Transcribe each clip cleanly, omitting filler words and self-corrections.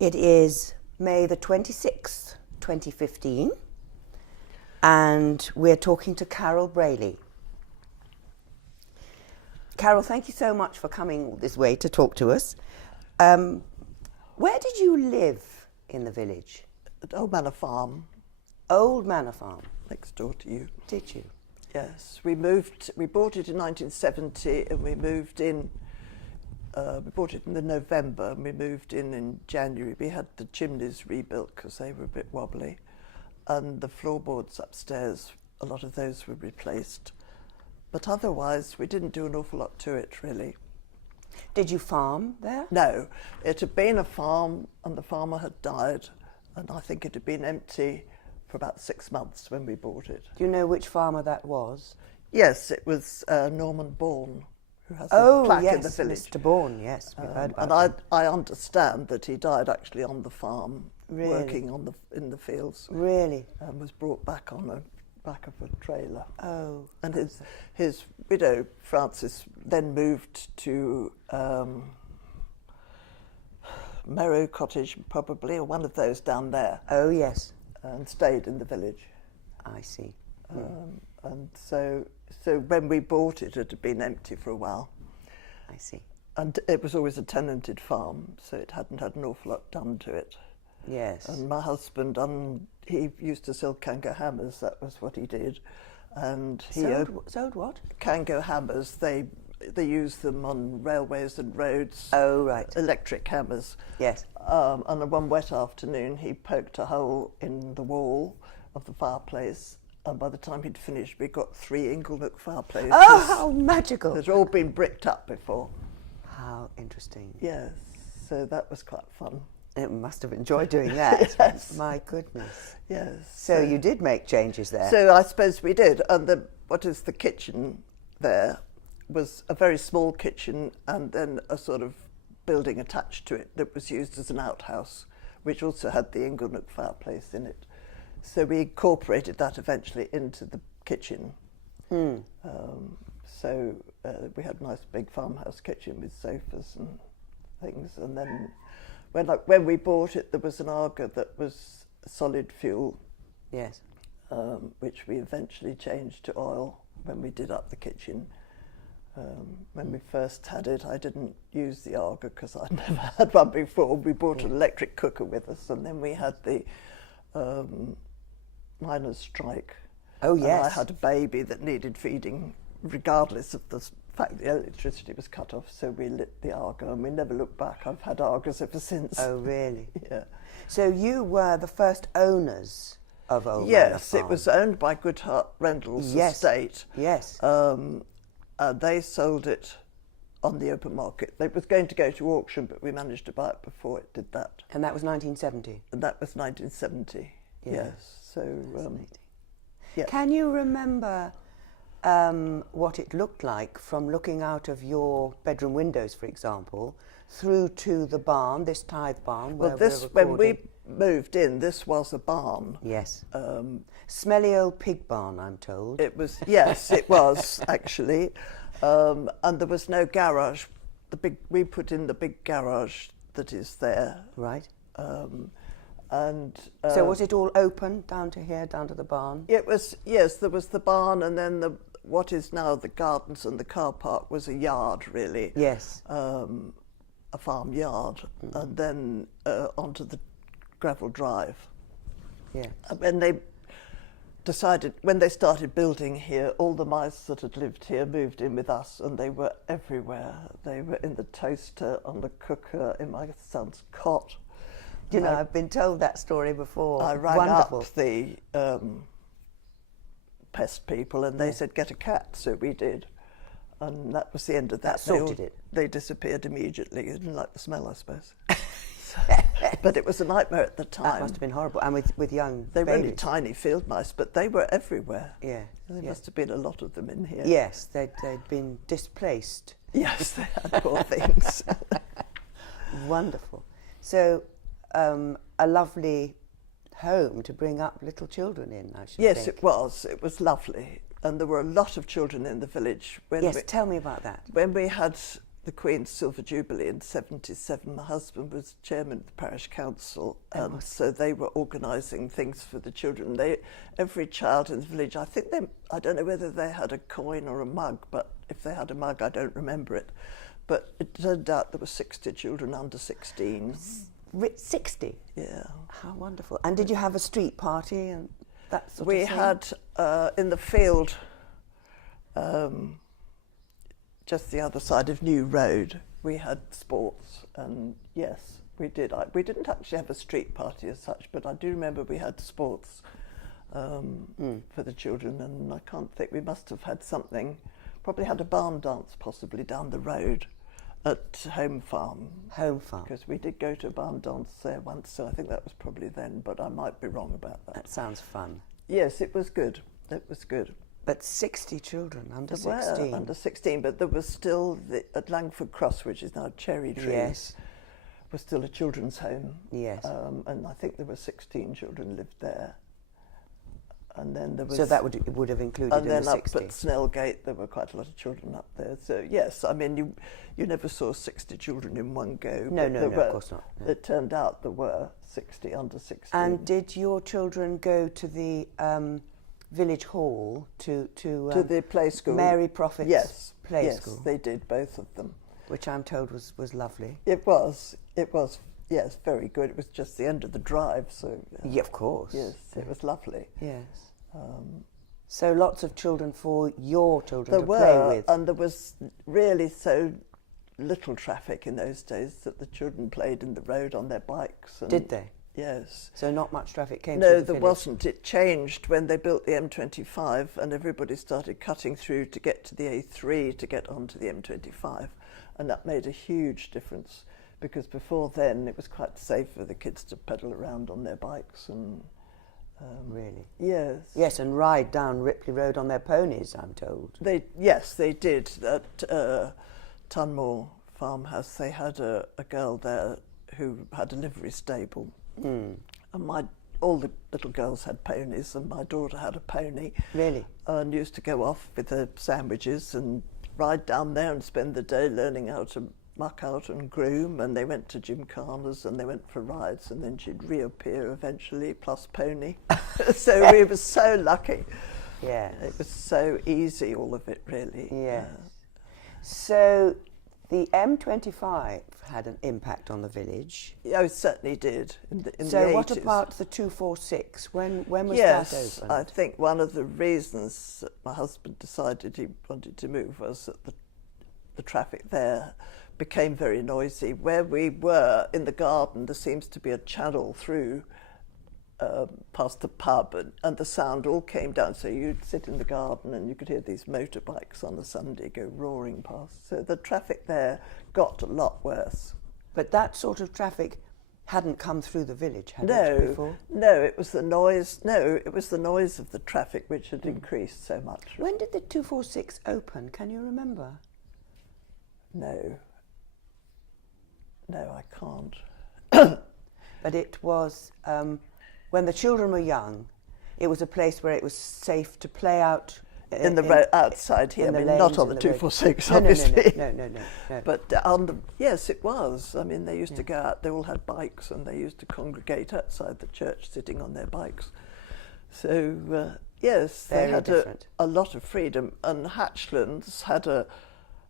It is May the 26th, 2015, and we're talking to Carol Brailey. Carol, thank you so much for coming this way to talk to us. Where did you live in the village? At Old Manor Farm. Old Manor Farm. Next door to you. Did you? Yes, we bought it in 1970 and we moved in, we bought it in the November and we moved in January. We had the chimneys rebuilt because they were a bit wobbly, and the floorboards upstairs, a lot of those were replaced. But otherwise we didn't do an awful lot to it really. Did you farm there? No, it had been a farm and the farmer had died, and I think it had been empty for about 6 months when we bought it. Do you know which farmer that was? Yes, it was Norman Bourne, who has a plaque in the village. Mr. Bourne, yes, we've heard about and him. I understand that he died actually on the farm, Really? working in the fields. Really? And was brought back on the back of a trailer. Oh. And his widow, Frances, then moved to Merrow Cottage, probably, or one of those down there. Oh, yes. And stayed in the village. I see. And so when we bought it, it had been empty for a while. I see. And it was always a tenanted farm, so it hadn't had an awful lot done to it. Yes. And my husband, he used to sell Kango hammers, that was what he did. And he sold what? Kango hammers, they use them on railways and roads. Oh, right. Electric hammers. Yes. And on one wet afternoon, he poked a hole in the wall of the fireplace, and by the time he'd finished, we got 3 Inglenook fireplaces. Oh, how magical! They'd all been bricked up before. How interesting. Yes, so that was quite fun. It must have enjoyed doing that. Yes. My goodness. Yes. So you did make changes there. So I suppose we did. And the kitchen there was a very small kitchen and then a sort of building attached to it that was used as an outhouse, which also had the Inglenook fireplace in it. So we incorporated that eventually into the kitchen. So we had a nice big farmhouse kitchen with sofas and things. And then when we bought it, there was an Arga that was solid fuel. Yes. Which we eventually changed to oil when we did up the kitchen. When we first had it, I didn't use the Arga because I'd never had one before. We bought an electric cooker with us, and then we had the miners' strike. Oh, yes. And I had a baby that needed feeding, regardless of the fact the electricity was cut off, so we lit the Arga, and we never looked back. I've had Argas ever since. Oh, really? Yeah. So you were the first owners of Old Manor Yes, Farm. it was owned by Goodhart Rendell's estate. Yes. They sold it on the open market. It was going to go to auction, but we managed to buy it before it did that. And that was 1970? And that was 1970, yes. So, yeah. Can you remember what it looked like from looking out of your bedroom windows, for example, through to the barn, this tithe barn? Well, when we moved in, this was a barn. Yes. Smelly old pig barn, I'm told. It was, yes, it was actually. And there was no garage. We put in the big garage that is there. Right. So was it all open down to here, down to the barn? It was, yes, there was the barn, and then what is now the gardens and the car park was a yard, really. Yes. A farm yard, and then onto the gravel drive. Yeah. When they started building here, all the mice that had lived here moved in with us, and they were everywhere. They were in the toaster, on the cooker, in my son's cot. You know, I've been told that story before. I rang Wonderful. up the pest people, and they said, get a cat, so we did. And that was the end of that. That sorted it. They disappeared immediately. They didn't like the smell, I suppose. But it was a nightmare at the time. That must have been horrible. And with young They were only babies. tiny field mice, but they were everywhere. Yeah. There must have been a lot of them in here. Yes, they'd been displaced. Yes, they had poor things. Wonderful. So, a lovely home to bring up little children in, I should think. Yes, it was. It was lovely. And there were a lot of children in the village. Yes, tell me about that. When we had the Queen's Silver Jubilee in '77. My husband was chairman of the parish council, and so they were organising things for the children. Every child in the village, I don't know whether they had a coin or a mug, but if they had a mug, I don't remember it. But it turned out there were 60 children under 16. 60? Yeah. How wonderful. And did you have a street party and that sort of thing? We had, in the field, just the other side of New Road, we had sports, and yes, we did. We didn't actually have a street party as such, but I do remember we had sports for the children, and I can't think, we must have had something, probably had a barn dance possibly down the road at Home Farm. Home Farm. Because we did go to a barn dance there once, so I think that was probably then, but I might be wrong about that. That sounds fun. Yes, it was good. It was good. But 60 children under There 16. were under 16, but there was still, at Langford Cross, which is now Cherry Tree, Yes. was still a children's home. Yes. And I think there were 16 children lived there. And then there was... So that would have included and in then the 60. up at Snellgate, there were quite a lot of children up there. So yes, I mean, you never saw 60 children in one go. No, but no, there no, were, of course not. No. It turned out there were 60 under 16. And did your children go to the village hall to the play school? Mary Prophet's play yes, school? they did, both of them. Which I'm told was lovely. It was, yes, very good. It was just the end of the drive, so... Yeah, of course. Yes, it was lovely. Yes. So lots of children for your children There to were, play with. and there was really so little traffic in those days that the children played in the road on their bikes. And Did they? Yes. So not much traffic came No, through the there village? wasn't. It changed when they built the M25 and everybody started cutting through to get to the A3 to get onto the M25. And that made a huge difference because before then it was quite safe for the kids to pedal around on their bikes and... Really? Yes. Yes, and ride down Ripley Road on their ponies, I'm told. Yes, they did. At Tunmore Farmhouse, they had a girl there who had a livery stable. And all the little girls had ponies, and my daughter had a pony. Really? And used to go off with her sandwiches and ride down there and spend the day learning how to muck out and groom, and they went to gymkhanas and they went for rides, and then she'd reappear eventually, plus pony. So we were so lucky. Yeah. It was so easy, all of it, really. Yes. So the M25 had an impact on the village. Yeah, it certainly did in the So 80s. what about the 246? When was Yes, that opened? I think one of the reasons that my husband decided he wanted to move was that the traffic there became very noisy. Where we were in the garden, there seems to be a channel through past the pub, and the sound all came down. So you'd sit in the garden and you could hear these motorbikes on a Sunday go roaring past. So the traffic there got a lot worse. But that sort of traffic hadn't come through the village, had it, before? No, it was the noise. No, it was the noise of the traffic which had increased so much. When did the 246 open? Can you remember? No, I can't. But it was, when the children were young, it was a place where it was safe to play out In the road outside here, in I the mean, not lanes, on in the the road. 246, No, obviously. No. But yes, it was. I mean, they used to go out, they all had bikes, and they used to congregate outside the church sitting on their bikes. So, yes, they Very had different. a lot of freedom. And Hatchlands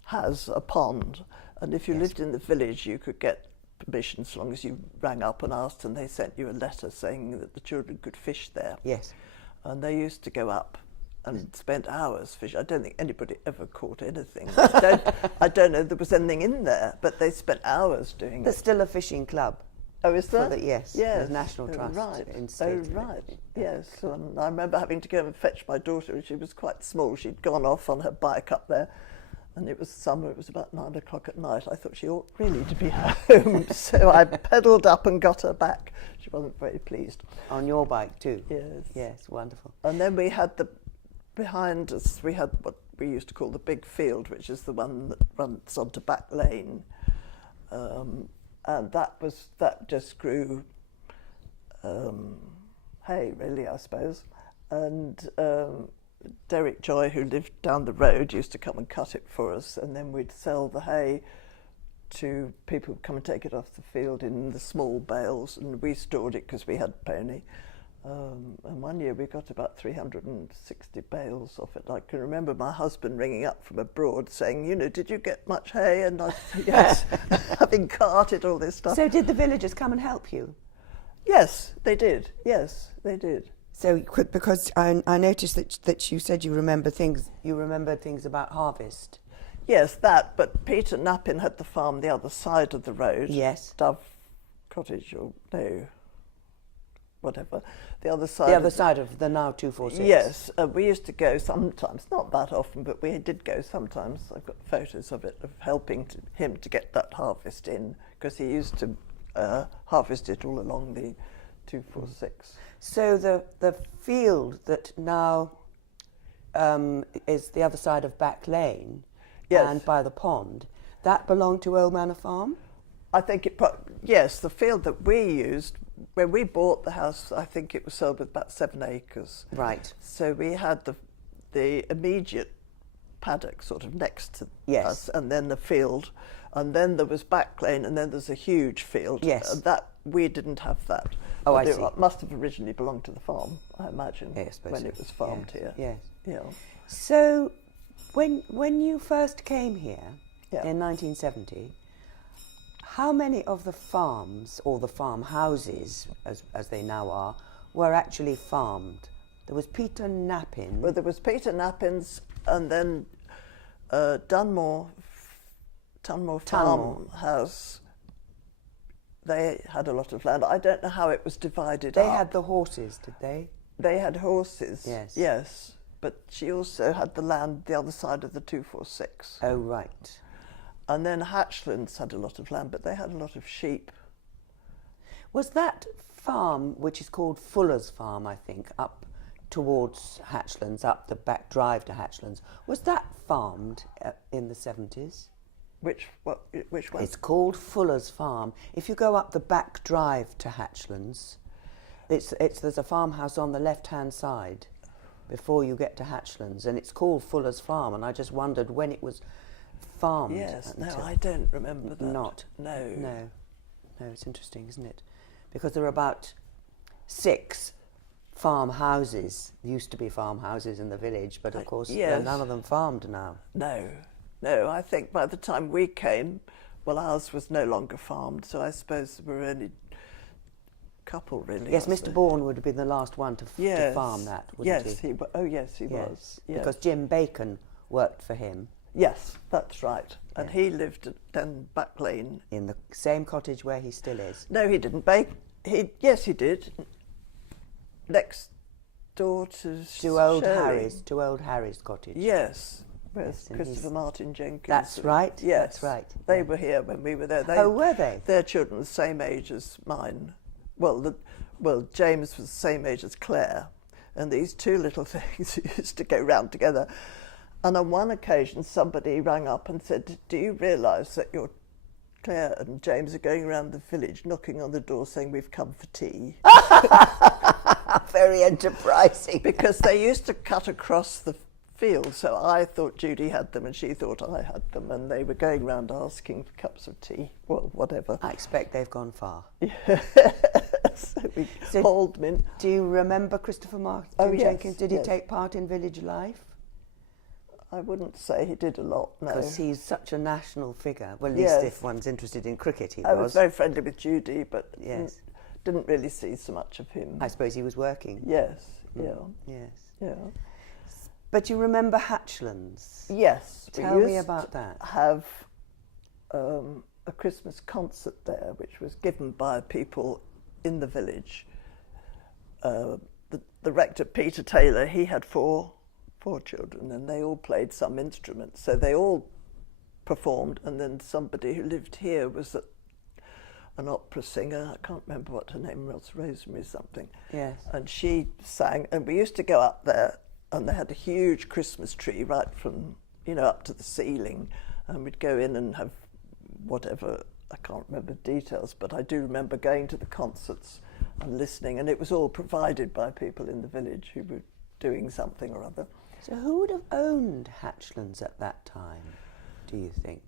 has a pond, and if you lived in the village, you could get permission as long as you rang up and asked, and they sent you a letter saying that the children could fish there. Yes. And they used to go up and spent hours fishing. I don't think anybody ever caught anything. I don't know if there was anything in there, but they spent hours doing There's it. still a fishing club. Oh, is there? Yes, Yes. the National Trust Right. in State. Right. Yes. And I remember having to go and fetch my daughter, and she was quite small. She'd gone off on her bike up there, and it was summer. It was about 9 o'clock at night. I thought she ought really to be home, so I pedalled up and got her back. She wasn't very pleased. On your bike too? Yes. Yes, wonderful. And then we had behind us, we had what we used to call the big field, which is the one that runs onto Back Lane. And that just grew hay, really, I suppose. And Derek Joy, who lived down the road, used to come and cut it for us, and then we'd sell the hay to people who'd come and take it off the field in the small bales, and we stored it because we had pony. And one year we got about 360 bales off it. I can remember my husband ringing up from abroad saying, you know, did you get much hay? And I said, yes, having carted all this stuff. So did the villagers come and help you? Yes, they did. Yes, they did. So because I noticed that you said you remembered things about harvest. Yes, that, but Peter Knappin had the farm the other side of the road. Yes. Dove Cottage, or no, whatever. The other side of the now 246. Yes, we used to go sometimes, not that often, but we did go sometimes. I've got photos of it, of helping him to get that harvest in, because he used to harvest it all along the 246. So the field that now is the other side of Back Lane, yes, and by the pond, that belonged to Old Manor Farm? I think yes, the field that we used, when we bought the house, I think it was sold with about 7 acres. Right. So we had the immediate paddock sort of next to yes. us, and then the field, and then there was Back Lane, and then there's a huge field. Yes. And that, we didn't have that. Oh, but I see. It must have originally belonged to the farm, I imagine, Yes, when it was farmed yes. here. Yes. Yeah. So when you first came here Yeah. in 1970, how many of the farms, or the farmhouses, as they now are, were actually farmed? There was Peter Knappin. Well, there was Peter Knappin's, and then Dunmore Farmhouse. They had a lot of land. I don't know how it was divided up. They had the horses, did they? They had horses. Yes. Yes. But she also had the land the other side of the 246. Oh, right. And then Hatchlands had a lot of land, but they had a lot of sheep. Was that farm, which is called Fuller's Farm, I think, up towards Hatchlands, up the back drive to Hatchlands, was that farmed in the 70s? Which one? It's called Fuller's Farm. If you go up the back drive to Hatchlands, there's a farmhouse on the left-hand side before you get to Hatchlands, and it's called Fuller's Farm, and I just wondered when it was farmed. Yes, no, I don't remember that. Not? No. No, it's interesting, isn't it? Because there are about 6 farmhouses, used to be farmhouses in the village, but of course yes. none of them farmed now. No, I think by the time we came, well, ours was no longer farmed, so I suppose there were only a couple, really. Yes, Mr. Bourne would have been the last one to farm that, wouldn't yes, he? Yes, he was. Yes. Because Jim Bacon worked for him. Yes, that's right. And he lived down Back Lane. In the same cottage where he still is. No, he didn't. Yes, he did. Next door to Old Shirley. Old Harry's cottage. Yes. Yes, Christopher Martin Jenkins. That's right. Yes, that's right. They were here when we were there. Were they? Their children were the same age as mine. Well, James was the same age as Claire, and these two little things used to go round together. And on one occasion, somebody rang up and said, "Do you realise that your Claire and James are going around the village, knocking on the door, saying we've come for tea?" Very enterprising. Because they used to cut across the field, so I thought Judy had them and she thought I had them, and they were going round asking for cups of tea, well, whatever. I expect they've gone far. So Baldwin. Do you remember Christopher Martin Jenkins? Did he take part in village life? I wouldn't say he did a lot, no. Because he's such a national figure. Well, at least if one's interested in cricket, he was. I was very friendly with Judy, but yes. Didn't really see so much of him. I suppose he was working. Yes, yeah. Yes. Yeah. But you remember Hatchlands? Yes. Tell me about that. Have a Christmas concert there, which was given by people in the village. The rector, Peter Taylor, he had four children, and they all played some instrument. So they all performed, and then somebody who lived here was an opera singer. I can't remember what her name was, Rosemary something. Yes. And she sang, and we used to go up there, and they had a huge Christmas tree right from, up to the ceiling, and we'd go in and have whatever, I can't remember details, but I do remember going to the concerts and listening, and it was all provided by people in the village who were doing something or other. So who would have owned Hatchlands at that time, do you think?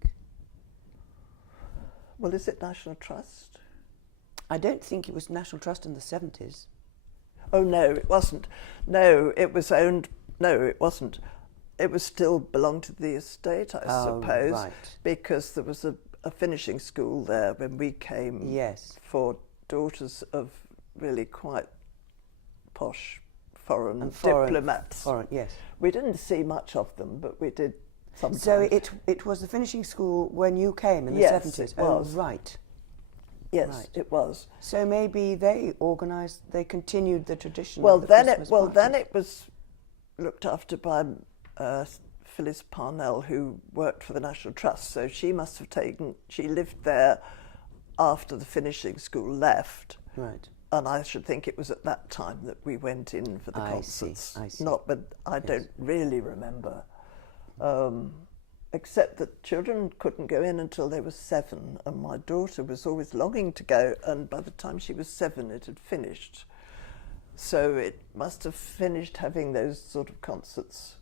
Well, is it National Trust? I don't think it was National Trust in the 70s. Oh, no, it wasn't. No, it was owned... No, it wasn't. It was still belonged to the estate, I suppose, right. because there was a finishing school there when we came. Yes. For daughters of really quite posh foreign diplomats. Foreign, yes. We didn't see much of them, but we did sometimes. So it was the finishing school when you came in the 70s? It was. Oh, right. Yes, right. it was. So maybe they continued the tradition Well, of the then Christmas then party. it was looked after by Phyllis Parnell, who worked for the National Trust. So she must have she lived there after the finishing school left. Right. And I should think it was at that time that we went in for the concerts. I see. Not, but I don't really remember. Except that children couldn't go in until they were 7, and my daughter was always longing to go, and by the time she was 7 it had finished. So it must have finished having those sort of concerts.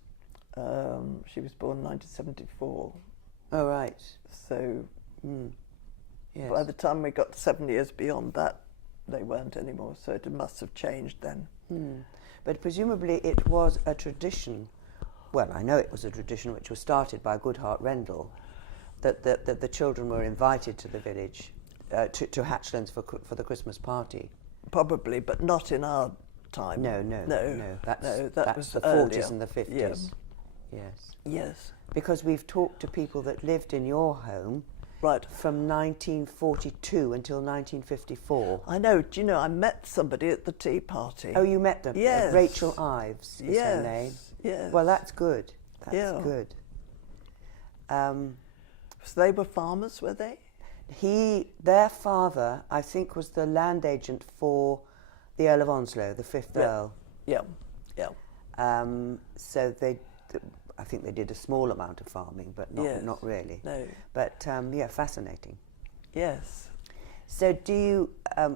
She was born in 1974. Oh, right. So Yes. by the time we got 7 years beyond that, they weren't anymore, so it must have changed then. But presumably it was a tradition. Well, I know it was a tradition which was started by Goodhart Rendell, that the children were invited to the village, to Hatchlands for the Christmas party. Probably, but not in our time. No. That's was the earlier. 40s and the 50s. Yeah. Yes. Yes. Because we've talked to people that lived in your home Right. from 1942 until 1954. I know. Do you know, I met somebody at the tea party. Oh, you met them? Yes. Rachel Ives is her name. Yes. Well, that's good. That's Yeah. good. So they were farmers, were they? Their father, I think, was the land agent for the Earl of Onslow, the 5th Earl. Yeah. Yeah. So I think they did a small amount of farming, but not really. No. But fascinating. Yes. So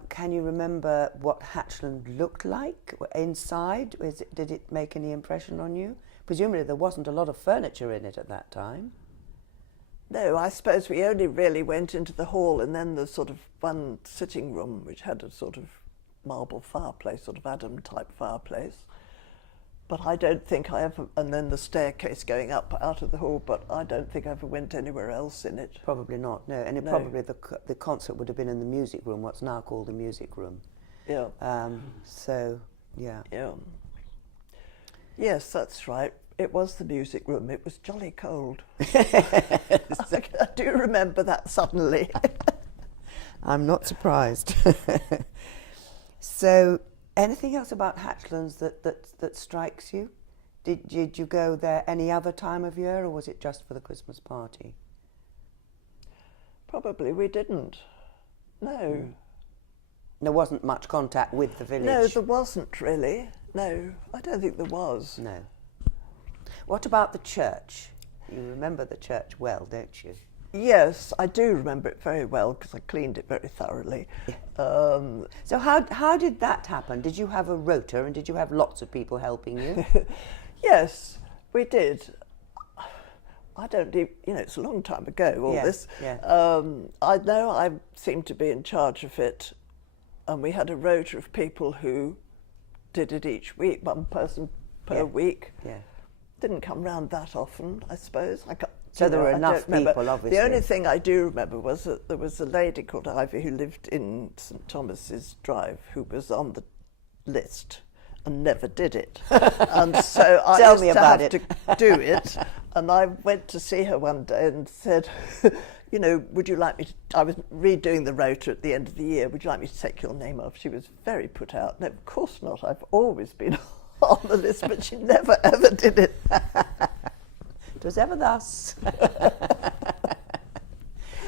can you remember what Hatchland looked like inside? Did it make any impression on you? Presumably there wasn't a lot of furniture in it at that time. No, I suppose we only really went into the hall and then the sort of one sitting room, which had a sort of marble fireplace, sort of Adam-type fireplace. But I don't think I ever... And then the staircase going up out of the hall, but I don't think I ever went anywhere else in it. Probably not, no. And probably the concert would have been in the music room, what's now called the music room. Yeah. Yeah. Yeah. Yes, that's right. It was the music room. It was jolly cold. I do remember that suddenly. I'm not surprised. So, anything else about Hatchlands that strikes you? Did you go there any other time of year, or was it just for the Christmas party? Probably we didn't. No. There wasn't much contact with the village? No, there wasn't really. No, I don't think there was. No. What about the church? You remember the church well, don't you? Yes, I do remember it very well because I cleaned it very thoroughly. So how did that happen? Did you have a rota and did you have lots of people helping you? Yes, we did. I don't even, it's a long time ago, all this. Yeah. I know I seemed to be in charge of it, and we had a rota of people who did it each week, one person per week. Yeah. Didn't come round that often, I suppose. So there were enough people, obviously. The only thing I do remember was that there was a lady called Ivy who lived in St Thomas's Drive who was on the list and never did it. And so I used to have to do it. And I went to see her one day and said, would you like me to... I was redoing the rota at the end of the year. Would you like me to take your name off? She was very put out. No, of course not. I've always been on the list, but she never, ever did it. It was ever thus.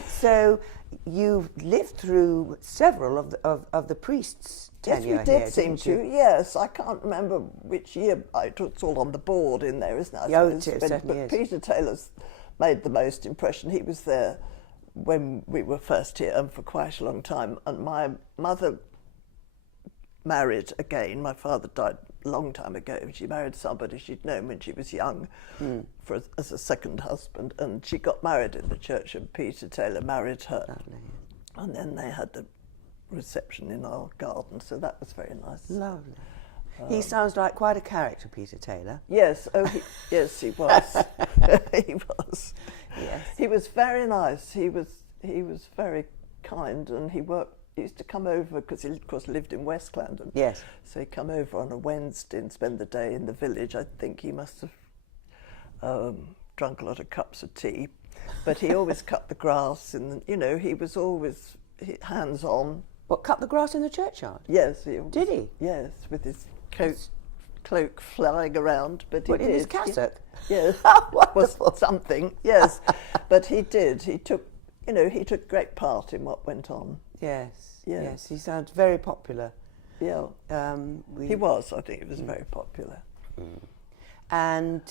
So you've lived through several of the priests' tenure. Yes, we did seem to. Yes, I can't remember which year. It's all on the board in there, isn't it? But Peter Taylor's made the most impression. He was there when we were first here and for quite a long time. And my mother married again. My father died a long time ago. She married somebody she'd known when she was young as a second husband, and she got married in the church, and Peter Taylor married her. And then they had the reception in our garden, so that was very nice. Lovely. He sounds like quite a character, Peter Taylor. Yes, yes, he was. He was. Yes. He was very nice. He was very kind, and he used to come over because he, of course, lived in West London. Yes. So he'd come over on a Wednesday and spend the day in the village. I think he must have drunk a lot of cups of tea, but he always cut the grass, and he was always hands-on. What, cut the grass in the churchyard? Yes. Did he? Yes, with his cloak flying around, but he did. In his cassock? Yes. Oh, wonderful. Was something, yes. But he did. He took great part in what went on. Yes. Yes. Yes. He sounds very popular. Yeah. He was. I think he was very popular. And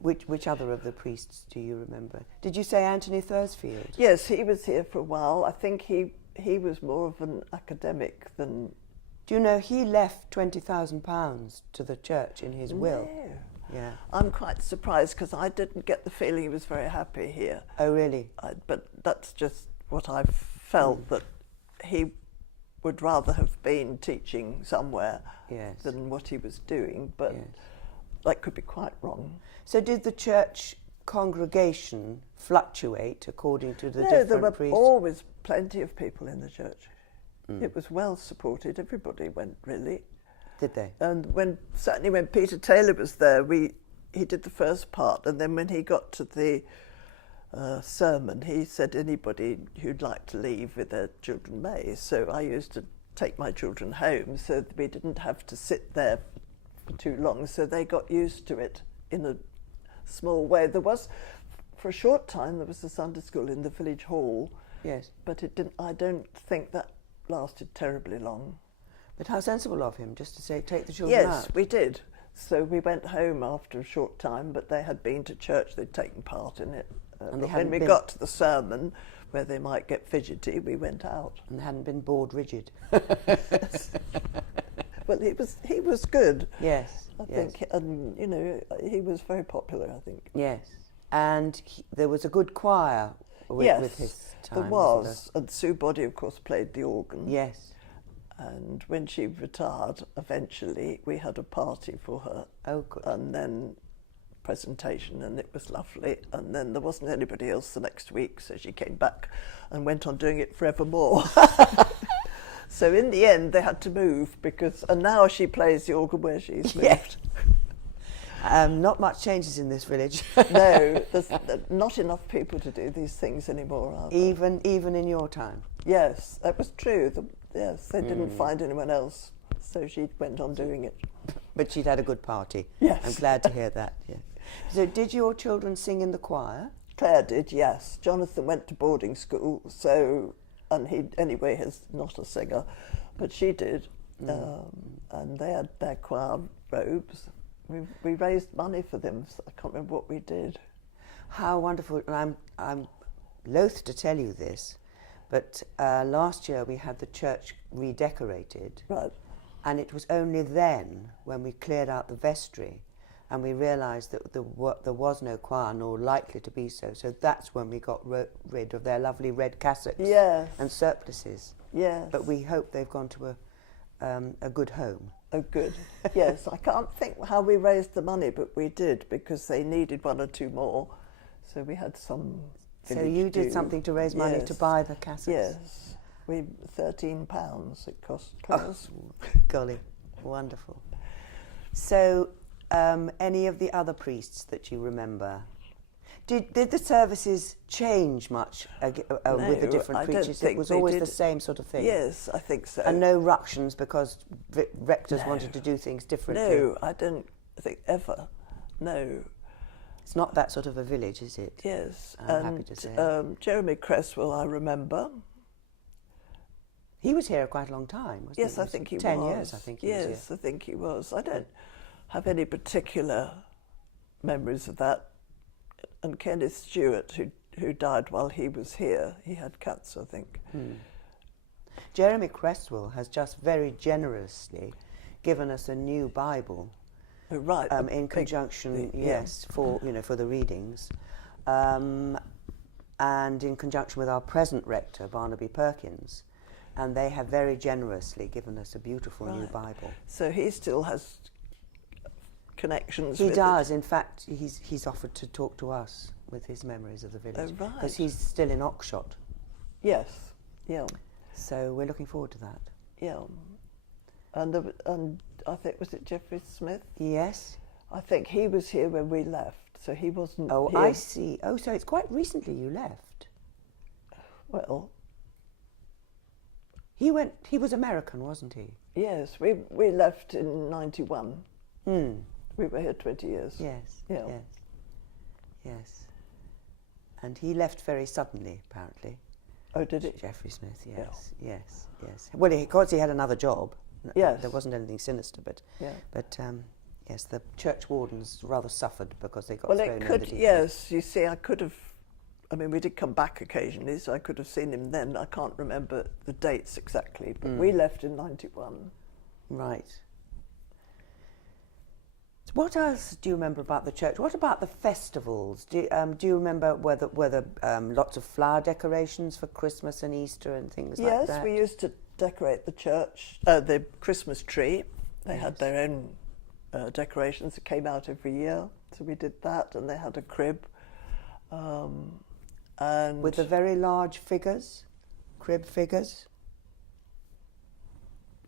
which other of the priests do you remember? Did you say Anthony Thursfield? Yes, he was here for a while. I think he was more of an academic than... Do you know he left £20,000 to the church in his will? No. Yeah. I'm quite surprised because I didn't get the feeling he was very happy here. Oh, really? But that's just what I felt, that he would rather have been teaching somewhere than what he was doing, but that could be quite wrong. So did the church congregation fluctuate according to the No, different there were priests? always plenty of people in the church. It was well supported. Everybody went, really. Did they? And certainly when Peter Taylor was there, he did the first part, and then when he got to the sermon, he said anybody who'd like to leave with their children may. So I used to take my children home so that we didn't have to sit there for too long, so they got used to it in a small way. There was, for a short time, there was a Sunday school in the village hall. Yes. But it didn't. I don't think that lasted terribly long. But how sensible of him, just to say, take the children out. Yes, we did. So we went home after a short time, but they had been to church, they'd taken part in it. And but when we got to the sermon, where they might get fidgety, we went out. And they hadn't been bored rigid. Well, he was good. Yes. I think, and he was very popular, I think. Yes. And there was a good choir with his time. There was. And Sue Body, of course, played the organ. Yes. And when she retired, eventually, we had a party for her. Oh, good. And then presentation, and it was lovely. And then there wasn't anybody else the next week, so she came back and went on doing it forevermore. So in the end, they had to move and now she plays the organ where she's moved. Not much changes in this village. No, there's not enough people to do these things anymore, are there? Even in your time. Yes, that was true. Yes, they didn't find anyone else, so she went on doing it. But she'd had a good party. Yes. I'm glad to hear that. Yeah. So did your children sing in the choir? Claire did, yes. Jonathan went to boarding school, and he anyway is not a singer, but she did. And they had their choir robes. We raised money for them, so I can't remember what we did. How wonderful. I'm loath to tell you this, but last year we had the church redecorated. Right. And it was only then, when we cleared out the vestry, and we realised that there was no choir, nor likely to be so. So that's when we got rid of their lovely red cassocks and surplices. Yes. But we hope they've gone to a good home. Oh, good. Yes, I can't think how we raised the money, but we did, because they needed one or two more. So we had some... So you did something to raise money to buy the cassocks? Yes. £13 it cost us. Oh, golly, wonderful. So, any of the other priests that you remember? Did the services change much with the different preachers? It was always the same sort of thing? Yes, I think so. And no ructions because rectors wanted to do things differently? No, I don't think ever. No. It's not that sort of a village, is it? Yes. I'm happy to say. Jeremy Cresswell, I remember. He was here quite a long time, wasn't he? Yes, I think he was. 10 years, I think he was here. Yes, I think he was. I don't have any particular memories of that. And Kenneth Stewart, who died while he was here, he had cancer, I think. Jeremy Cresswell has just very generously given us a new Bible. Oh, right. In conjunction, for the readings. and in conjunction with our present rector, Barnaby Perkins, and they have very generously given us a beautiful new Bible. So he still has connections He with does. In fact, he's offered to talk to us with his memories of the village. Oh, right. Because he's still in Oxshott. Yes, yeah. So we're looking forward to that. Yeah. And I think, was it Jeffrey Smith? Yes. I think he was here when we left, so he wasn't Oh, here. I see. Oh, so it's quite recently you left. Well, He was American, wasn't he? yes, we left in 91. Hmm. We were here 20 years. Yes. Yeah. Yes. Yes. And he left very suddenly, apparently. Oh, did it? Jeffrey Smith, yes. Yes, yes. Well, because he had another job. Yes. There wasn't anything sinister, but Yeah. yes, the church wardens rather suffered because they got Well, thrown it in the could, deep end. yes, you see, we did come back occasionally, so I could have seen him then. I can't remember the dates exactly, but we left in 91. Right. So what else do you remember about the church? What about the festivals? Do you remember whether lots of flower decorations for Christmas and Easter and things like that? Yes, we used to decorate the church, the Christmas tree. They had their own decorations that came out every year, so we did that, and they had a crib. And With the very large figures, crib figures.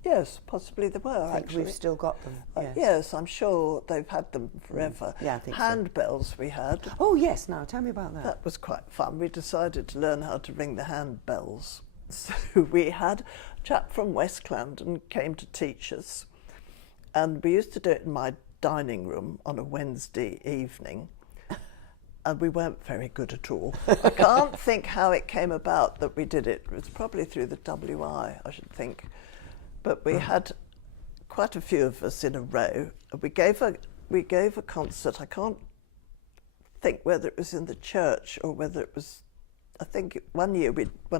yes, possibly there were, I think actually. we've still got them. Yes. Yes, I'm sure they've had them forever. Yeah, I think so. Handbells we had. Oh yes, now tell me about that. That was quite fun. We decided to learn how to ring the handbells. So we had a chap from West Clarendon came to teach us, and we used to do it in my dining room on a Wednesday evening, and we weren't very good at all. I can't think how it came about that we did it. It was probably through the WI, I should think. But we had quite a few of us in a row. We gave a concert. I can't think whether it was in the church or whether it was. I think one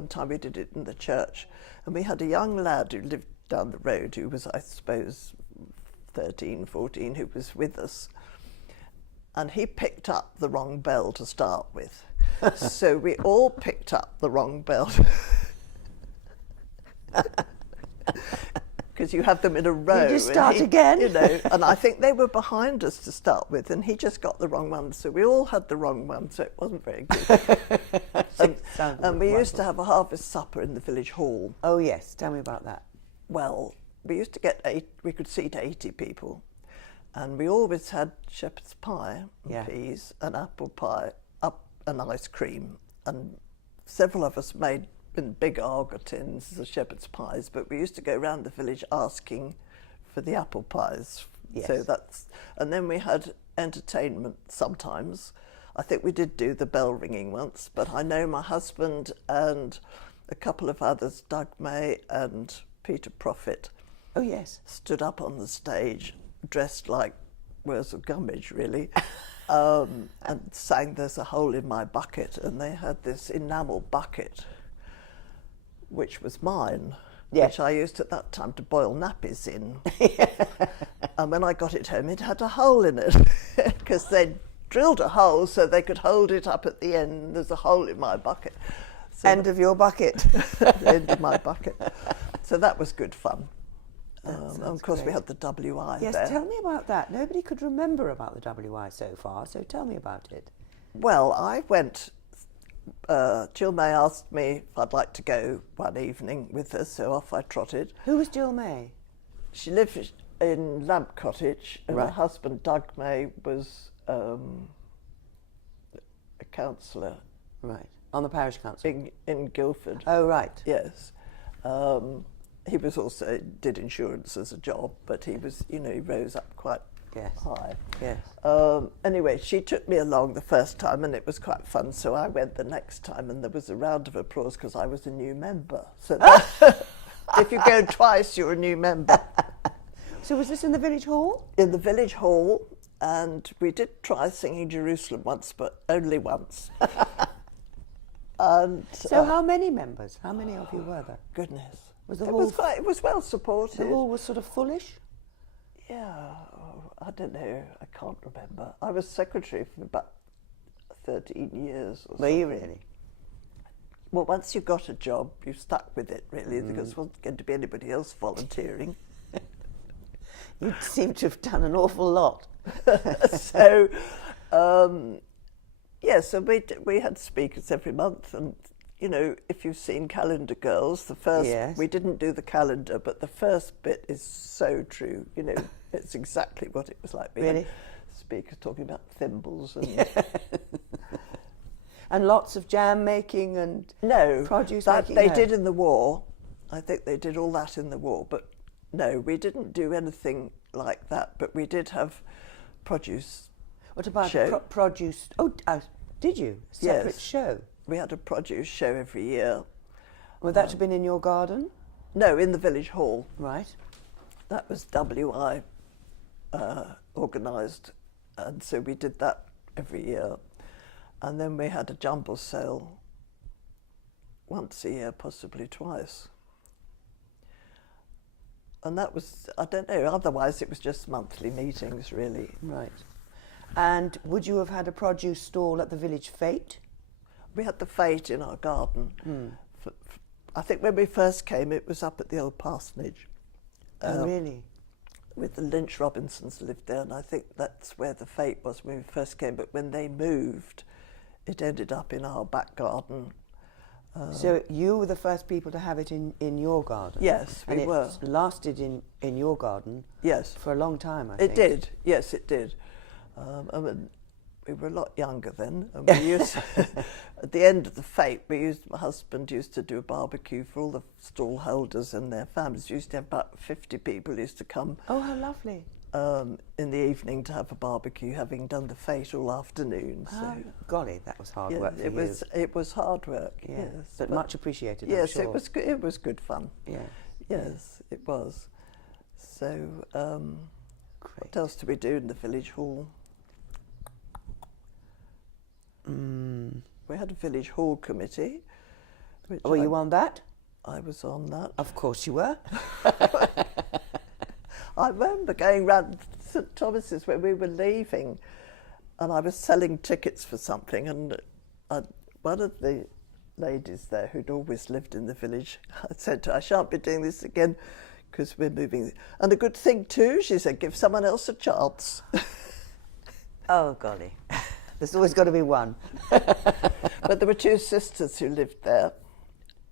time we did it in the church, and we had a young lad who lived down the road who was, I suppose, 13, 14, who was with us, and he picked up the wrong bell to start with. So we all picked up the wrong bell. Because you have them in a row. Did you start again? You know, and I think they were behind us to start with, and he just got the wrong one. So we all had the wrong one, so it wasn't very good. and we used to have a harvest supper in the village hall. Oh yes, tell me about that. Well, we used to get we could seat 80 people, and we always had shepherd's pie and peas, and apple pie, and ice cream, and several of us made in big Arga tins, the shepherd's pies, but we used to go around the village asking for the apple pies. Yes. So and then we had entertainment sometimes. I think we did do the bell ringing once, but I know my husband and a couple of others, Doug May and Peter Prophet, Oh yes. stood up on the stage dressed like Wurzel Gummidge, really, and sang "There's a Hole in My Bucket," and they had this enamel bucket which was mine, which I used at that time to boil nappies in. And when I got it home, it had a hole in it, because they'd drilled a hole so they could hold it up at the end. There's a hole in my bucket. So End of your bucket. the end of my bucket. So that was good fun. And of course, we great. had the WI Yes, there. tell me about that. Nobody could remember about the WI so far, so tell me about it. Well, I went. Jill May asked me if I'd like to go one evening with her, so off I trotted. Who was Jill May? She lived in Lamp Cottage, and Right. her husband, Doug May, was a councillor Right, on the parish council. in Guildford. Oh, right. Yes. He was also did insurance as a job, but he was, he rose up quite high. Yes. Anyway, she took me along the first time, and it was quite fun. So I went the next time, and there was a round of applause because I was a new member. So if you go twice, you're a new member. So was this in the village hall? In the village hall, and we did try singing Jerusalem once, but only once. And So how many members? How many of you were there? goodness, Was the it hall was well supported. The hall was sort of fullish? Yeah, I don't know. I can't remember. I was secretary for about 13 years or Were you something. really? Well, once you got a job, you stuck with it, really, because there wasn't going to be anybody else volunteering. You seem to have done an awful lot. So, so we had speakers every month, and you know, if you've seen Calendar Girls, the first Yes. we didn't do the calendar, but the first bit is so true. You know, it's exactly what it was like. We Really? had speakers talking about thimbles and And lots of jam making and produce that making. they No. did in the war. I think they did all that in the war, but no, we didn't do anything like that. But we did have produce. What about show. produce? Oh, did you? A separate Yes. show? We had a produce show every year. Would that have been in your garden? No, in the village hall. Right. That was WI organised, and so we did that every year. And then we had a jumble sale once a year, possibly twice. And that was, I don't know, otherwise it was just monthly meetings, really. Right. And would you have had a produce stall at the village fete? We had the fete in our garden. I think when we first came, it was up at the old parsonage. Oh, really? With the Lynch Robinsons lived there, and I think that's where the fete was when we first came. But when they moved, it ended up in our back garden. So you were the first people to have it in your garden? Yes, we were. And it lasted in your garden Yes. for a long time, I think. It did, yes, it did. I mean, we were a lot younger then, and we used, at the end of the fete, my husband used to do a barbecue for all the stall holders and their families. We used to have about 50 people used to come. Oh, how lovely. In the evening to have a barbecue, having done the fete all afternoon. So, Oh, golly, that was hard yeah, work for it you. was hard work. Yeah, Yes, but much appreciated, I'm yes, sure. it was good fun. Yeah. Yes, it was. So, Great. what else do we do in the village hall? We had a village hall committee. Which Were you on that? I was on that. Of course you were. I remember going round St Thomas's when we were leaving, and I was selling tickets for something, and one of the ladies there who'd always lived in the village, I said to her, I shan't be doing this again because we're moving. And a good thing too, she said, give someone else a chance. Oh, golly. There's always got to be one. But there were two sisters who lived there,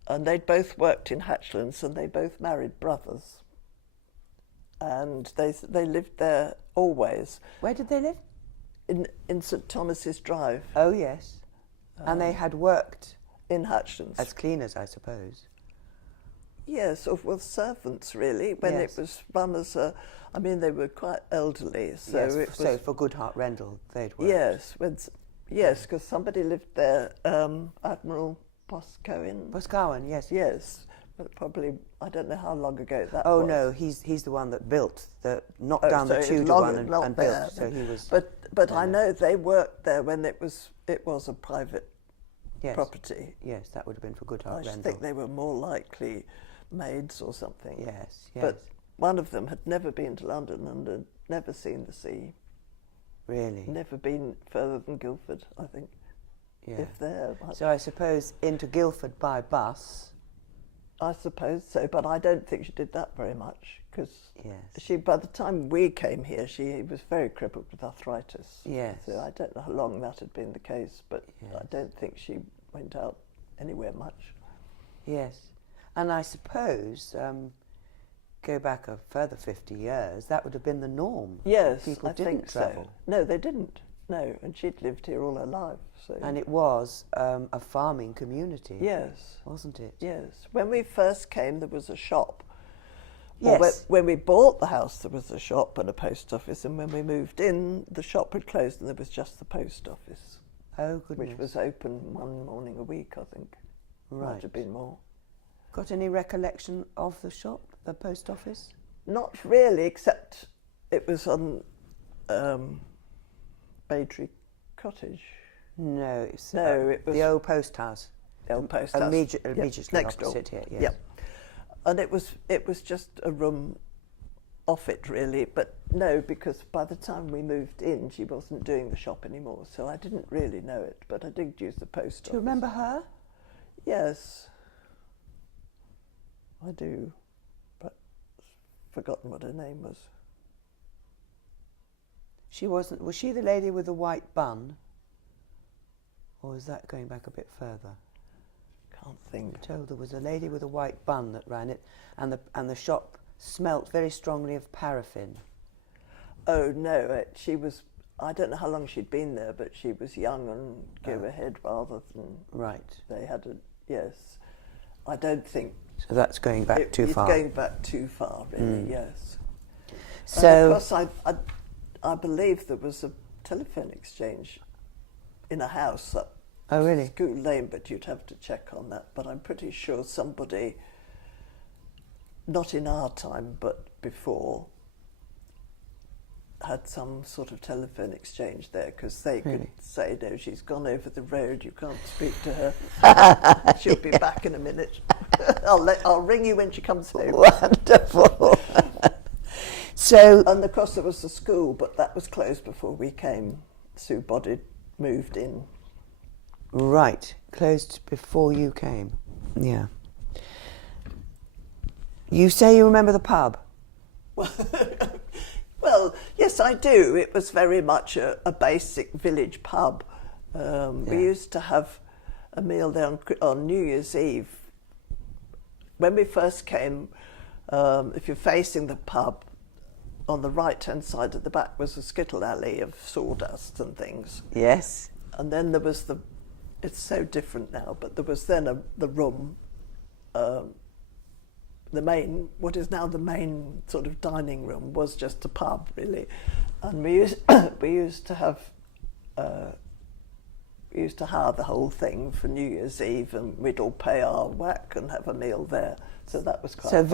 and they'd both worked in Hatchlands, and they both married brothers. And they lived there always. Where did they live? In St Thomas's Drive. Oh, yes. And they had worked In Hatchlands. as cleaners, I suppose. Yes, or with servants, really, when Yes. it was run as a... I mean, they were quite elderly, so yes, it was... so for Goodhart Rendell, they'd worked. Yes, because somebody lived there, Admiral Boscawen. Boscawen, yes. Yes, but probably, I don't know how long ago that Oh, was. no, he's the one that built, knocked down so the it's Tudor long- one and not built, there. so he was... But I know they worked there when it was a private yes. property. Yes, that would have been for I Goodhart should Rendell. think they were more likely maids or something. Yes, yes. But one of them had never been to London and had never seen the sea. Really? Never been further than Guildford, I think. Yeah. If there. So I suppose into Guildford by bus. I suppose so, but I don't think she did that very much because Yes. by the time we came here, she was very crippled with arthritis. Yes. So I don't know how long that had been the case, but Yes. I don't think she went out anywhere much. Yes. And I suppose, go back a further 50 years, that would have been the norm. Yes, People I didn't think travel. so. No, they didn't. No, and she'd lived here all her life. So. And it was a farming community. Yes. Wasn't it? Yes. When we first came, there was a shop. Yes. Or when we bought the house, there was a shop and a post office, and when we moved in, the shop had closed and there was just the post office, Oh, goodness. which was open one morning a week, I think. Right. Might have been more. Got any recollection of the shop, the post office? Not really, except it was on Baytree Cottage. No, it's it was the old post house. the old post house. Immediately next door. opposite here, yes. Yep. And it was just a room off it, really. But no, because by the time we moved in, she wasn't doing the shop anymore, so I didn't really know it. But I did use the post office. Do you remember her? Yes, I do, but forgotten what her name was. Was she the lady with the white bun? Or is that going back a bit further? Can't think. I'm told there was a lady with a white bun that ran it, and the shop smelt very strongly of paraffin. Oh no, she was. I don't know how long she'd been there, but she was young and go ahead rather than. Right. They had a yes. I don't think. So that's going back too far. It's going back too far, really. Yes. So, and of course, I believe there was a telephone exchange in a house up oh really? School Lane, but you'd have to check on that. But I'm pretty sure somebody, not in our time, but before, had some sort of telephone exchange there, because they could say, no, she's gone over the road, you can't speak to her. She'll be back in a minute. I'll ring you when she comes home. Wonderful. So, and of course there was the school, but that was closed before we came. Sue Boddy moved in. Right, closed before you came. Yeah. You say you remember the pub? Well, yes, I do. It was very much a basic village pub. We used to have a meal there on New Year's Eve. When we first came, if you're facing the pub, on the right-hand side at the back was a skittle alley of sawdust and things. Yes. And then there was it's so different now, but there was then the room, what is now the main sort of dining room was just a pub, really. And we used to have, we used to hire the whole thing for New Year's Eve, and we'd all pay our whack and have a meal there. So that was quite fun.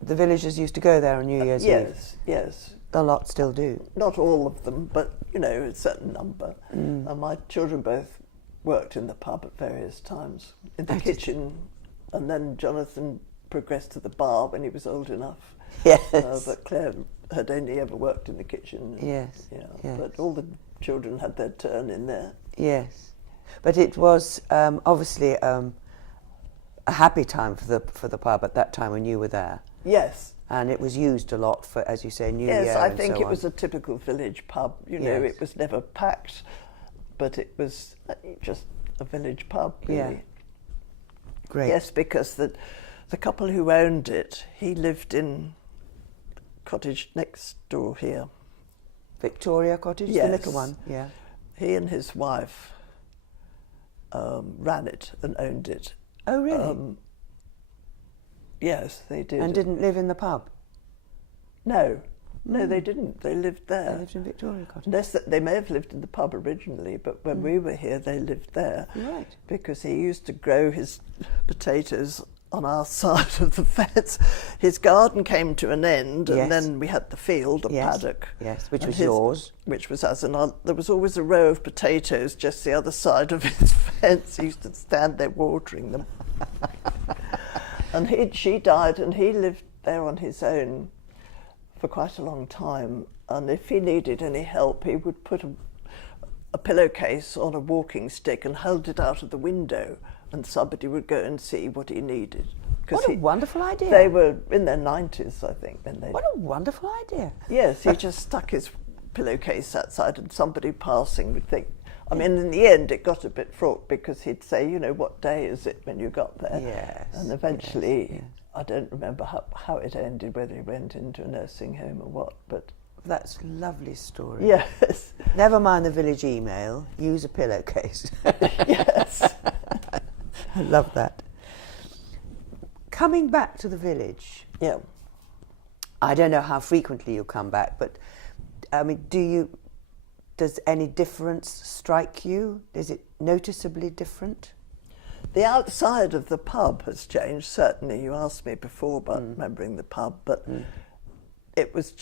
The villagers used to go there on New Year's Eve? Yes, yes. A lot still do. Not all of them, but, a certain number. And my children both worked in the pub at various times, in the kitchen, and then Jonathan progressed to the bar when he was old enough. Yes. But Claire had only ever worked in the kitchen. Yes. Yeah. Yes. But all the children had their turn in there. Yes. But it was obviously a happy time for the pub at that time when you were there. Yes. And it was used a lot for, as you say, New Year. Yes, I and think so it on. was a typical village pub. It was never packed, but it was just a village pub, really. Yeah. Great. Yes, because the couple who owned it, he lived in cottage next door here. Victoria Cottage, Yes. the little one, yeah. He and his wife ran it and owned it. Oh, really? Yes, they did. And didn't live in the pub? No, they didn't. They lived there. They lived in Victoria Cottage. Unless they may have lived in the pub originally, but when we were here, they lived there. Right. Because he used to grow his potatoes on our side of the fence. His garden came to an end, and then we had the field, paddock. Yes, which was yours. Which was us, and there was always a row of potatoes just the other side of his fence. He used to stand there watering them. And she died, and he lived there on his own for quite a long time. And if he needed any help, he would put a pillowcase on a walking stick and hold it out of the window, and somebody would go and see what he needed. What a wonderful idea. They were in their 90s, I think, when they... What a wonderful idea. Yes, he just stuck his pillowcase outside, and somebody passing would think... I mean, in the end, it got a bit fraught, because he'd say, what day is it when you got there? Yes. And eventually, I don't remember how it ended, whether he went into a nursing home or what, but... That's a lovely story. Yes. Never mind the village email, use a pillowcase. Yes. I love that. Coming back to the village. Yeah. I don't know how frequently you come back, but I mean, does any difference strike you? Is it noticeably different? The outside of the pub has changed, certainly. You asked me before about remembering the pub, but it was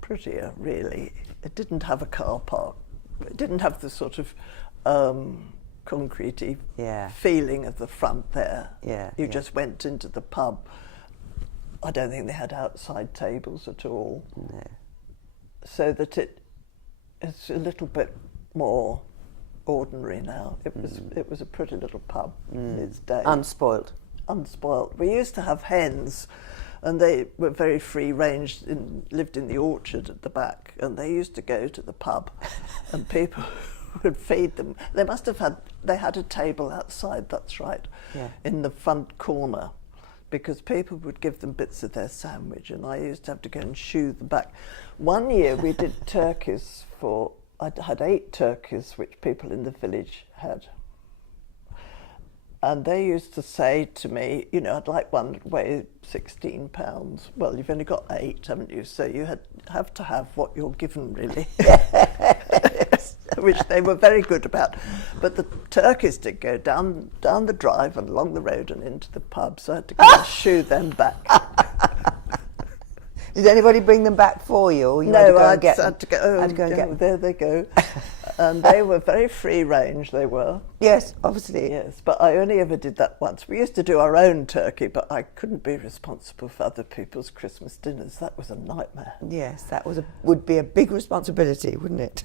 prettier, really. It didn't have a car park. It didn't have the sort of concretey feeling of the front there. You just went into the pub. I don't think they had outside tables at all. No. So that it's a little bit more ordinary now. It was a pretty little pub in its day. Unspoilt. Unspoilt. We used to have hens, and they were very free range, lived in the orchard at the back, and they used to go to the pub and people would feed them. They had a table outside, that's right, in the front corner, because people would give them bits of their sandwich, and I used to have to go and shoo them back. One year we did turkeys I had 8 turkeys which people in the village had. And they used to say to me, you know, I'd like one that weighed 16 pounds. Well, you've only got 8, haven't you? So you have to have what you're given, really. Which they were very good about. But the turkeys did go down the drive and along the road and into the pub, so I had to go and shoo them back. Did anybody bring them back for you? Or you No, had I to had to go and get them. There they go. And they were very free range, they were. Yes, obviously. Yes, but I only ever did that once. We used to do our own turkey, but I couldn't be responsible for other people's Christmas dinners. That was a nightmare. Yes, that would be a big responsibility, wouldn't it?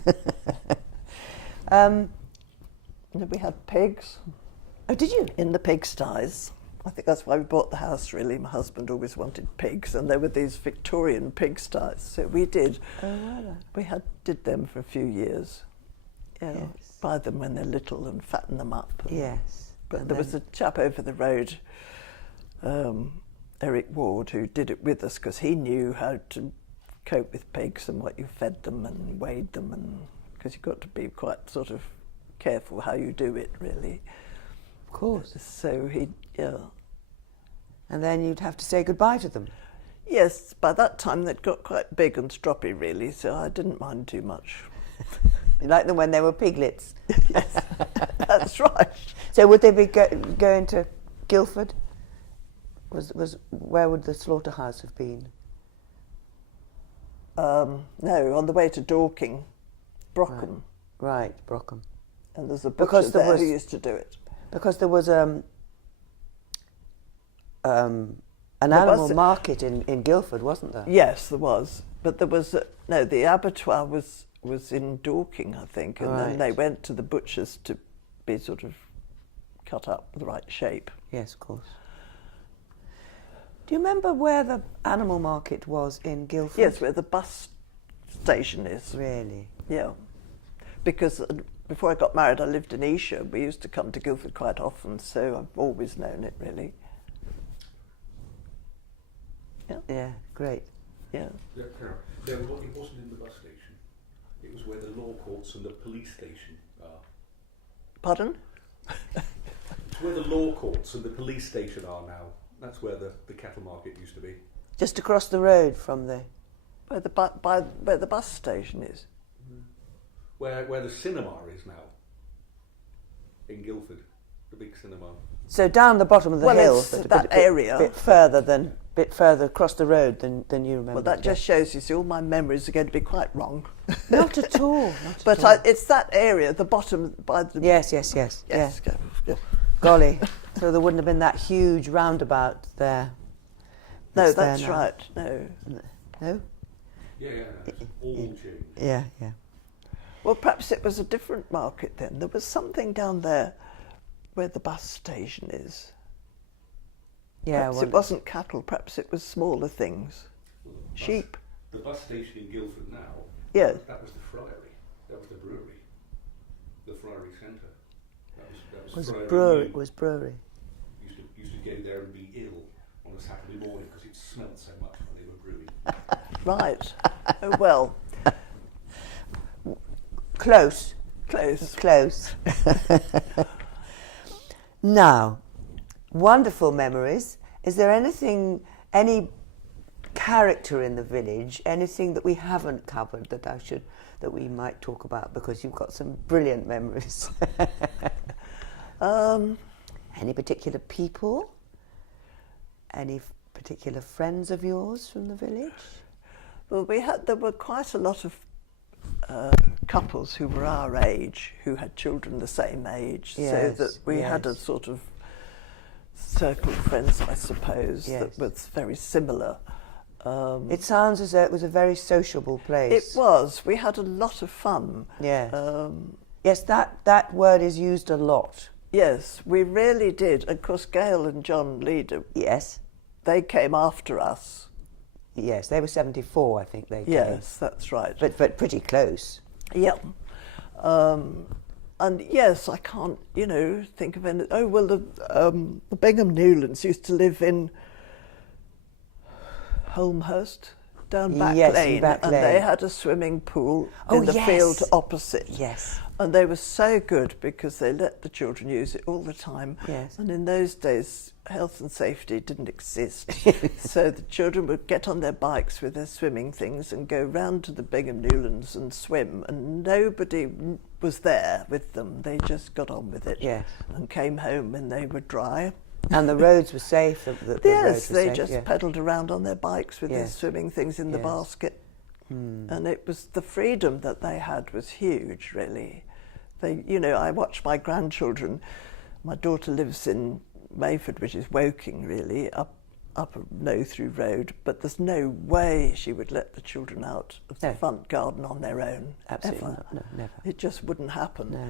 We had pigs. Oh, did you? In the pigsties. I think that's why we bought the house, really. My husband always wanted pigs, and there were these Victorian pigsties. So we did. Oh, wow. We did them for a few years. Yeah, Yes. buy them when they're little and fatten them up. Yes. But And there was a chap over the road, Eric Ward, who did it with us because he knew how to cope with pigs and what you fed them and weighed them, and because you've got to be quite sort of careful how you do it, really. Of course. So And then you'd have to say goodbye to them. Yes, by that time they'd got quite big and stroppy, really, so I didn't mind too much. You like them when they were piglets. Yes, that's right. So would they be going to Guildford? Where would the slaughterhouse have been? No, on the way to Dorking, Brockham. Right, Brockham. And there's a butcher there who used to do it. Because there was an animal market in Guildford, wasn't there? Yes, there was. But there was the abattoir was in Dorking, I think, and then they went to the butchers to be sort of cut up the right shape. Yes, of course. Do you remember where the animal market was in Guildford? Yes, where the bus station is. Really? Yeah. Because before I got married, I lived in Esher. We used to come to Guildford quite often, so I've always known it, really. Yeah. Yeah, great. Yeah. Yeah, Carol. It wasn't in the bus station. It was where the law courts and the police station are. Pardon? It's where the law courts and the police station are now. That's where the cattle market used to be. Just across the road from the... Where the bus station is. Where the cinema is now. In Guildford, the big cinema. So down the bottom of the hill, it's that area. Bit further across the road than you remember. Well, that just shows you. See, all my memories are going to be quite wrong. Not at all. But it's that area, the bottom by the. Yes. Yeah. Golly, so there wouldn't have been that huge roundabout there. No, that's right. No. No. Yeah, it's all changed. Yeah. Well, perhaps it was a different market then. There was something down there where the bus station is. Yeah. Perhaps it wasn't cattle. Perhaps it was smaller things. Well, Sheep. The bus station in Guildford now. Yeah. That was the Friary. That was the brewery. The Friary Centre. That was brewery. Was brewery. Used to go there and be ill on a Saturday morning because it smelled so much when they were brewing. Right. Oh well. Close. Now, wonderful memories. Is there any character in the village, anything that we haven't covered that we might talk about, because you've got some brilliant memories? Any particular people? Any particular friends of yours from the village? Well, there were quite a lot of couples who were our age, who had children the same age, so that we had a sort of circle of friends, I suppose, that was very similar. It sounds as though it was a very sociable place. It was. We had a lot of fun. Yes. Yes, that word is used a lot. Yes, we really did. Of course, Gail and John Leader, Yes. they came after us. Yes, they were 74, I think they came. Yes, that's right. But pretty close. Yep. And yes, I can't, think of any. Oh well, the Bingham Newlands used to live in Holmhurst, down Back Yes, in Lane, Back and Lane. they had a swimming pool Oh, in the yes. field opposite. Yes. And they were so good because they let the children use it all the time. Yes. And in those days, health and safety didn't exist. So the children would get on their bikes with their swimming things and go round to the Bingham Newlands and swim. And nobody was there with them. They just got on with it. Yes. And came home when they were dry. And the roads were safe. The Yes, roads were they safe, just yeah. pedalled around on their bikes with their Yes. swimming things in the Yes. basket. And it was the freedom that they had was huge, really. I watch my grandchildren. My daughter lives in Mayford, which is Woking, really, up a no-through road. But there's no way she would let the children out of the No. front garden on their own. Absolutely ever. not. No, never. It just wouldn't happen. No.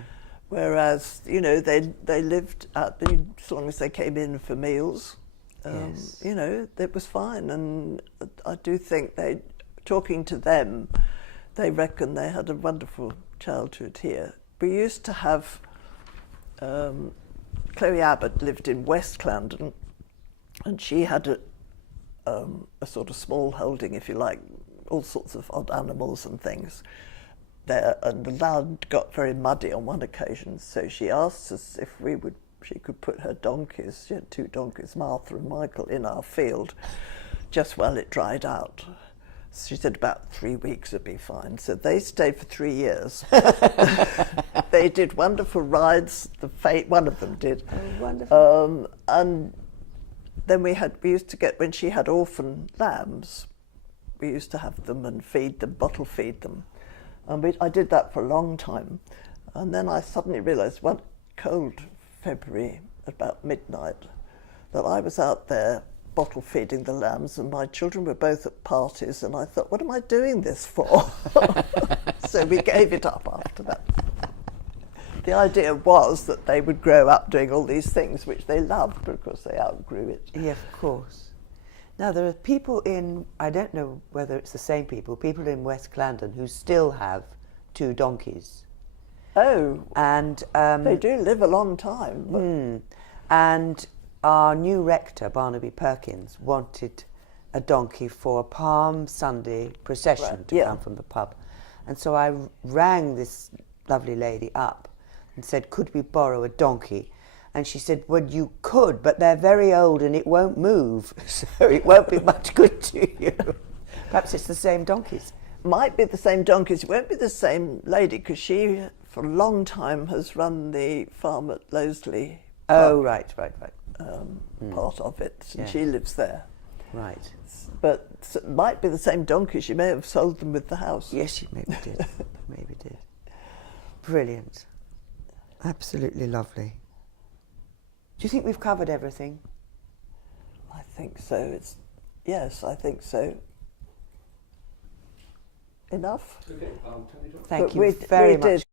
Whereas, they lived as long as they came in for meals. Yes. It was fine. And I do think talking to them, they reckon they had a wonderful childhood here. We used to have, Chloe Abbott lived in West Clarendon, and she had a sort of small holding, if you like, all sorts of odd animals and things there, and the land got very muddy on one occasion, so she asked us if she could put her donkeys, she had 2 donkeys, Martha and Michael, in our field just while it dried out. She said about 3 weeks would be fine. So they stayed for 3 years. They did wonderful rides. One of them did. Oh, wonderful. And then we used to get, when she had orphan lambs, we used to have them and feed them, bottle feed them. And I did that for a long time. And then I suddenly realised one cold February, about midnight, that I was out there bottle feeding the lambs, and my children were both at parties, and I thought, what am I doing this for? So we gave it up after that. The idea was that they would grow up doing all these things which they loved because they outgrew it. Yeah, of course. Now, there are people I don't know whether it's the same people in West Clarendon who still have 2 donkeys. Oh, And they do live a long time. But and our new rector, Barnaby Perkins, wanted a donkey for a Palm Sunday procession Right, to yeah. come from the pub. And so I rang this lovely lady up and said, could we borrow a donkey? And she said, well, you could, but they're very old and it won't move, so it won't be much good to you. Perhaps it's the same donkeys. might be the same donkeys. It won't be the same lady because she, for a long time, has run the farm at Loseley. Oh, right. Part of it, and Yes. she lives there. Right. But it might be the same donkeys. She may have sold them with the house. Yes, she maybe did. Maybe did. Brilliant. Absolutely lovely. Do you think we've covered everything? I think so. Yes, I think so. Enough? Okay, I'll turn it off. Thank But you we very did much.